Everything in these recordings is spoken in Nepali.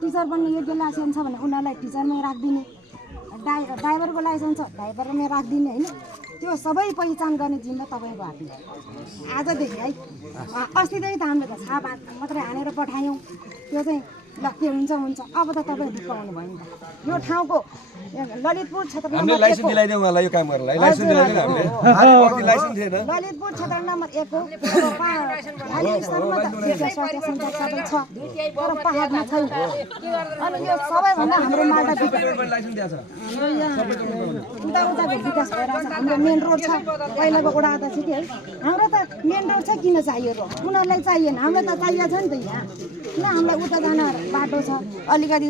टिचर बन्ने योग्य लाइसेन्स छ भने उनीहरूलाई टिचरमै राखिदिने, ड्राइभरको लाइसेन्स छ ड्राइभरमै राखिदिने होइन। त्यो सबै पहिचान गर्ने जिम्मा तपाईँको हातमा आजदेखि है। अस्तिदेखि त हामीले त छाप मात्रै हानेर पठायौँ, त्यो चाहिँ ल के हुन्छ हुन्छ। अब त तपाईँ ढुक्क हुनुभयो नि त। यो ठाउँको ललितपुर क्षेत्र नम्बर 1 लाइसेन्स दिलाइदिउँ उहाँलाई यो काम गर्नलाई। लाइसेन्स दिलाइदिउँ हामीले। लाइसेन्स थिएन। ललितपुर क्षेत्र नम्बर 1 हो। खाली स्तरमा त स्वास्थ्य सेन्टर सबै छ तर पहाडमा छैन। अनि यो सबैभन्दा हाम्रो मालदा लाइसेन्स दिएको छ। हाम्रो यहाँ उताको विकास भइरहेको छ। हाम्रो मेन रोड छ पहिलाको वडा अध्यक्ष है। हाम्रो त मेन रोड छ किन चाहियो रोड? उनीहरूलाई चाहिएन, हामीलाई त चाहिएको छ नि त। यहाँ किन हामीलाई उता जान बाटो छ, अलिकति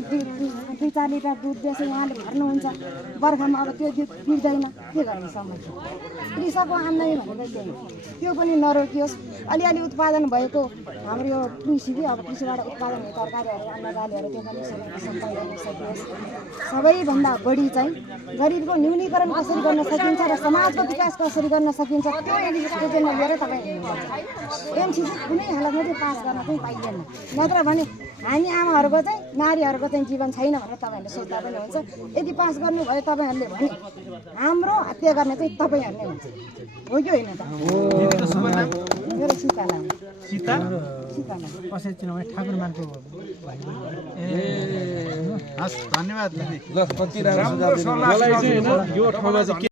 2-4 लिटर दुध बेसी उहाँले भर्नुहुन्छ। बर्खामा अब त्यो दुध पिर्दैन, के गर्ने समस्या? कृषकको आम्दानी भनेको त्यही हो। त्यो पनि नरोकियोस्। अलिअलि उत्पादन भएको हाम्रो यो कृषि अब कृषिबाट उत्पादन हुने तरकारीहरू अन्नबालीहरू त्यो पनि सबै गर्न सकियोस्। सबैभन्दा बढी चाहिँ गरिबको न्यूनीकरण कसरी गर्न सकिन्छ र समाजको विकास कसरी गर्न सकिन्छ त्यो एजेन्डा लिएर तपाईँ एमसिसी कुनै हालतमा चाहिँ पास गर्न चाहिँ पाइँदैन। नत्र भने हामी आमाहरूको चाहिँ नारीहरूको चाहिँ जीवन छैन भनेर तपाईँहरूले सोच्दा पनि हुन्छ। यदि पास गर्नुभयो तपाईँहरूले भने हाम्रो हत्या गर्ने चाहिँ तपाईँहरूले हुन्छ, हो कि होइन त? मेरो सीताला कसरी चिनाउने ठाकुरमानको हस् धन्यवाद। ल कति राम्रो सुझाव दिनु। मलाई चाहिँ हैन यो ठाउँमा चाहिँ